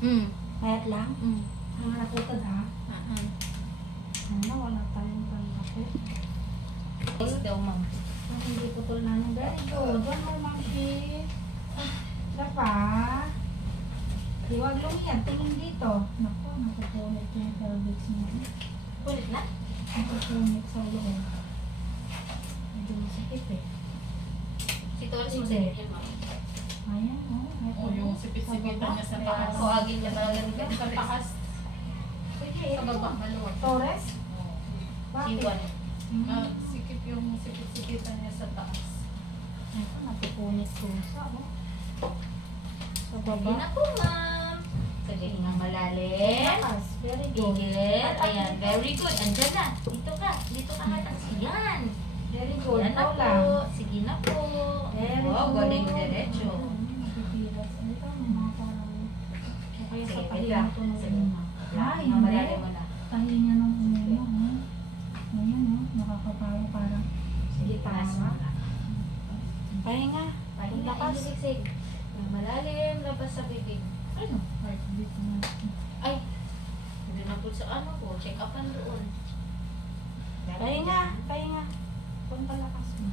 Mayat lang? Ang nakutad ha? Ano, wala tayong panlaki. Is daw, ma'am. Hindi putol na nung very good. One more, Ma'am Shi. Pa. Iwag lumiyan. Tingin dito. Naku, nakukulit yung pelvics niya. Kulit na? Nakukulit sa loob. Medyo masakit eh. Si Torres mo sa'yo yun, ma'am. Ayan, O yung sipit-sipitan niya sa taas. O, agin niya parang ganun ka. Sa taas. Sige, Sa baba, maluwag. Torres? Bakit? Siwan. Sikip yung sipit-sipitan niya sa taas. Ito, nakukulit ko. Sa Sige baba. na po, ma'am. Sige, hingang malalim. Lakas. Very good. Tigil. Ayan, very good. Andyan na. Dito ka. Dito ka hatas. Yan. Very good. Yan na Ikaw lang. po. Sige na po. Very Oh, good. galing diretso. Napipilas. Ito, mga parang... Kaya sa Sige, wait pahinga lang. ko nung Sige. una. Ay, Hingang hindi. malalim mo na. Pahinga nung una. Ayan, nakakaparo parang... Sige, taas mo na. Pahinga. Pahinga, Lakas. iligsig. Hingang malalim, labas sa bibig. Ano? Heartbeat na. Ay, hindi na po sa ano po. Check upan doon. Pahinga. Pahinga. Punta lakas mo.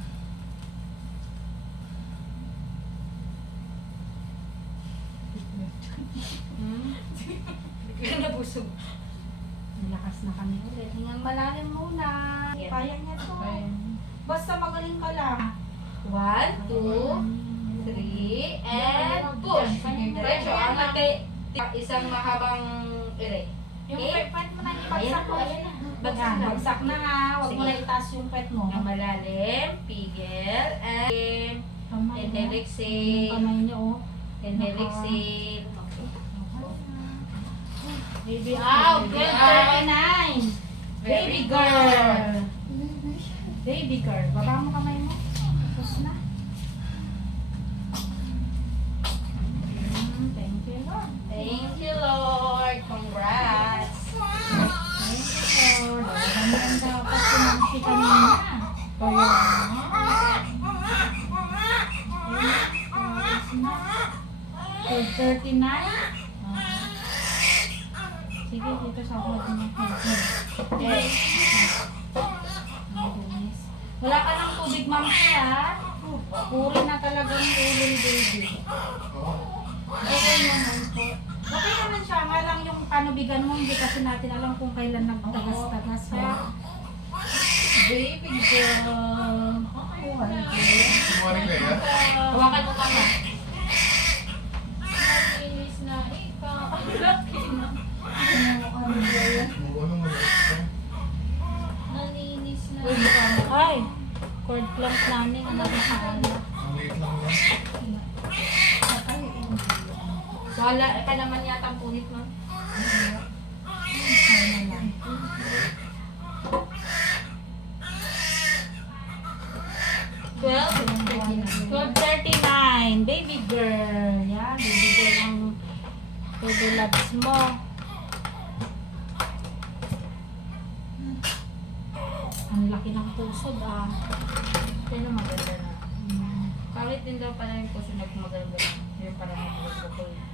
Hindi ko na busog. Malakas na kami ulit. Hingang malalim muna. Yeah. Kaya niya to. Ayan. Basta magaling ka lang. 1, 2, 3, and push. Diretso, angat kay isang mahabang ire. Yung Okay? pet mo na Ayan ibagsak po, mo. ayan na. Bagsak na. Bagsak na ha. Huwag mo Sige. na itaas yung pet mo. Ang malalim, pigil, and Kamay inhale, niya. exhale. Yung kamay niya oh. Inhale, exhale. Baby, Wow, 12:39. Baby girl. Baby girl. Baba mo kamay mo. Tapos na. Thank you, Lord. Thank you, Lord. Congrats. Thank you, Lord. Ganyan dapat sumangsi kanina. Kaya, 12:39. Sige, dito sa ako ng headset. Yes. Wala ka ng tubig, ma'am, ha? Puro na talagang ulol, baby. Okay naman po. Okay naman siya. Nga lang yung panubigan mo, hindi kasi natin alam kung kailan nagtagas-tagas. Ha? Baby girl. Okay, wala. Morning, Leia. Hawakan mo kama. Nalinis na ikaw. Ang laki na. Ano mo Nalinis na. Uy, baka- Ay, cord clamp namin. Ang nakakaala. Ang liit lang yan. Wala ka naman yata ang punit mo. Ay, na lang. 12:39. Baby girl. Yan, baby girl ang baby loves mo. Ang laki ng pusod ah. Pero maganda na. Kahit din daw pala yung puso nagmaganda na. Yung parang nagmaganda.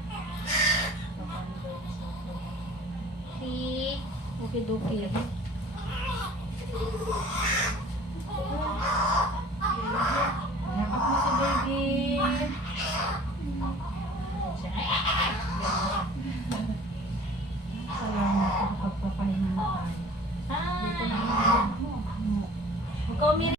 Okay, dokie.